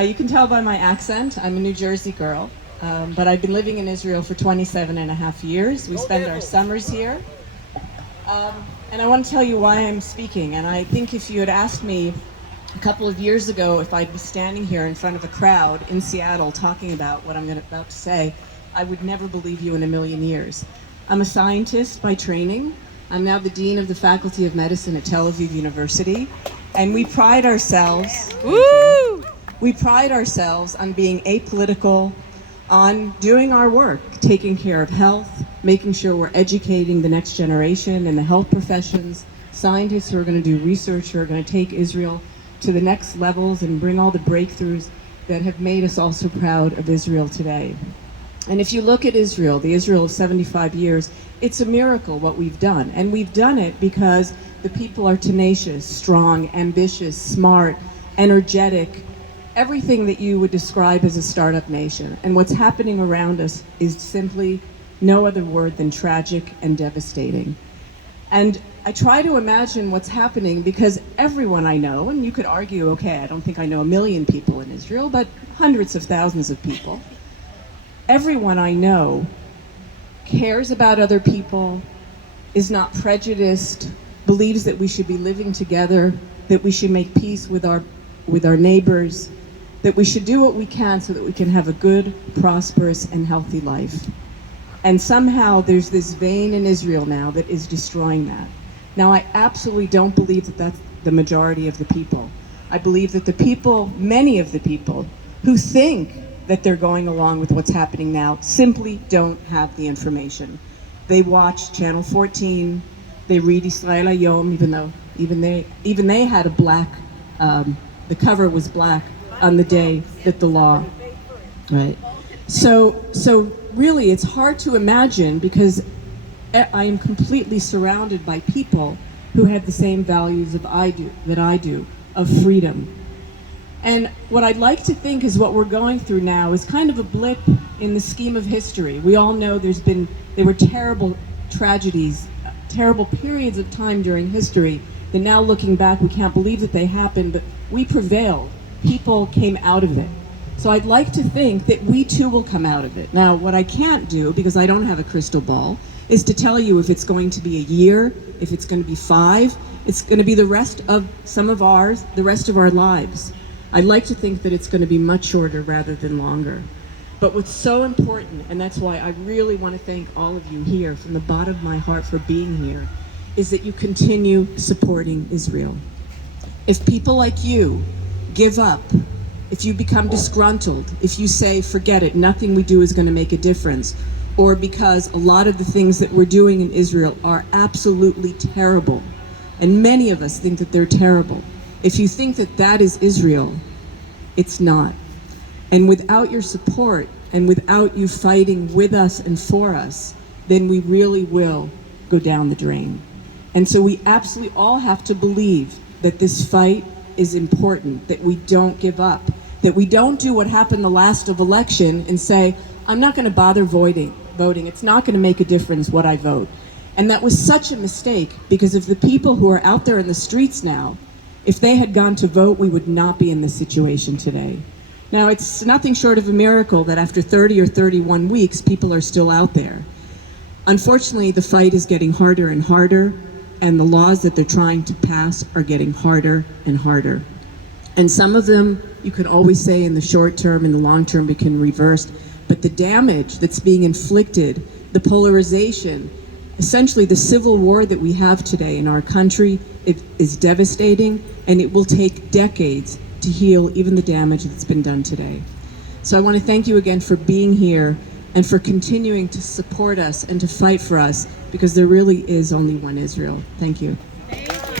You can tell by my accent, I'm a New Jersey girl, but I've been living in Israel for 27 and a half years. We spend our summers here. And I want to tell you why I'm speaking. And I think if you had asked me a couple of years ago if I'd be standing here in front of a crowd in Seattle talking about what I'm about to say, I would never believe you in a million years. I'm a scientist by training. I'm now the Dean of the Faculty of Medicine at Tel Aviv University. And we pride ourselves, we pride ourselves on being apolitical, on doing our work, taking care of health, making sure we're educating the next generation in the health professions, scientists who are going to do research, who are going to take Israel to the next levels and bring all the breakthroughs that have made us all so proud of Israel today. And if you look at Israel, the Israel of 75 years, it's a miracle what we've done. And we've done it because the people are tenacious, strong, ambitious, smart, energetic, everything that you would describe as a startup nation. And what's happening around us is simply no other word than tragic and devastating. And I try to imagine what's happening because everyone I know, and you could argue, okay, I don't think I know a million people in Israel, but hundreds of thousands of people, everyone I know cares about other people, is not prejudiced, believes that we should be living together, that we should make peace with our neighbors, that we should do what we can so that we can have a good, prosperous, and healthy life. And somehow there's this vein in Israel now that is destroying that. Now, I absolutely don't believe that that's the majority of the people. I believe that the people, many of the people, who think that they're going along with what's happening now simply don't have the information. They watch Channel 14, they read Israel Hayom, even though even they had a black, the cover was black on the day that the law, right? So really it's hard to imagine because I am completely surrounded by people who have the same values that I do, of freedom. And what I'd like to think is what we're going through now is kind of a blip in the scheme of history. We all know there were terrible tragedies, terrible periods of time during history that now looking back, we can't believe that they happened, but we prevailed. People came out of it. So I'd like to think that we too will come out of it. Now, what I can't do, because I don't have a crystal ball, is to tell you if it's going to be a year, if it's going to be 5, it's going to be the rest of the rest of our lives. I'd like to think that it's going to be much shorter rather than longer. But what's so important, and that's why I really want to thank all of you here from the bottom of my heart for being here, is that you continue supporting Israel. If people like you give up, if you become disgruntled, if you say, forget it, nothing we do is going to make a difference, or because a lot of the things that we're doing in Israel are absolutely terrible, and many of us think that they're terrible. If you think that that is Israel, it's not. And without your support, and without you fighting with us and for us, then we really will go down the drain. And so we absolutely all have to believe that this fight is important, that we don't give up, that we don't do what happened the last election and say, I'm not going to bother voting. It's not going to make a difference what I vote. And that was such a mistake, because if the people who are out there in the streets now, if they had gone to vote, we would not be in this situation today. Now, it's nothing short of a miracle that after 30 or 31 weeks, people are still out there. Unfortunately, the fight is getting harder and harder, and the laws that they're trying to pass are getting harder and harder. And some of them, you can always say in the short term, in the long term, we can reverse, but the damage that's being inflicted, the polarization, essentially the civil war that we have today in our country, it is devastating, and it will take decades to heal even the damage that's been done today. So I want to thank you again for being here and for continuing to support us and to fight for us, because there really is only one Israel. Thank you.